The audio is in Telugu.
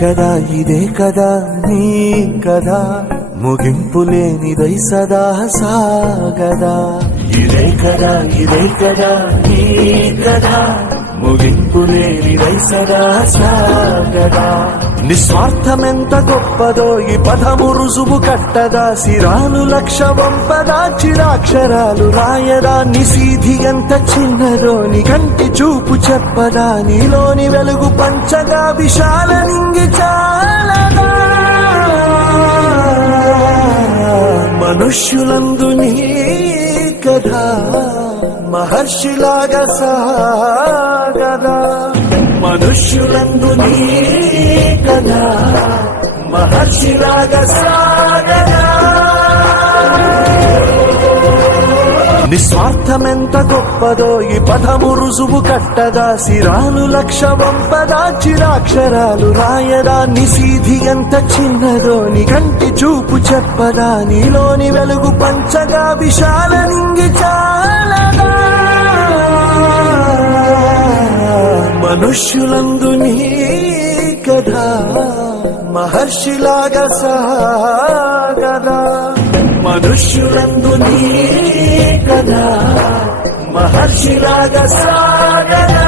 కదా ఇదే కదా నీ కదా ముగింపు లేనిదై సదా సాగదా ఇదే కదా నీ కదా ముగింపు లేనిదై సదా సాగదా నిస్వార్థమెంత గొప్పదో ఈ పదము రుజువు కట్టదా సిరాలు లక్ష వంపదా చిరాక్షరాలు రాయదా నిశీధి ఎంత చిన్నదో నీ కంటి చూపు చెప్పదా నీలోని వెలుగు పంచగా విశాల నింగి చాలదా మనుష్యులందు నీ కథ మహర్షిలాగా సాగదా మనుష్యులందు నీ కథ మహర్షిలాగా సాగదా నిస్వార్థమెంత గొప్పదో ఈ పదము రుజువు కట్టదా సిరాలు లక్ష వంపదా చిరాక్షరాలు రాయదా నిశీధి ఎంత చిన్నదో నీ కంటి చూపు చెప్పదా నీలోని వెలుగు పంచగా విశాల నింగి చాలదా మనుష్యులందు నీ కథ మహర్షిలాగా సాగదా మనుష్యులందు నీ కథ మహర్షిలాగా సాగదా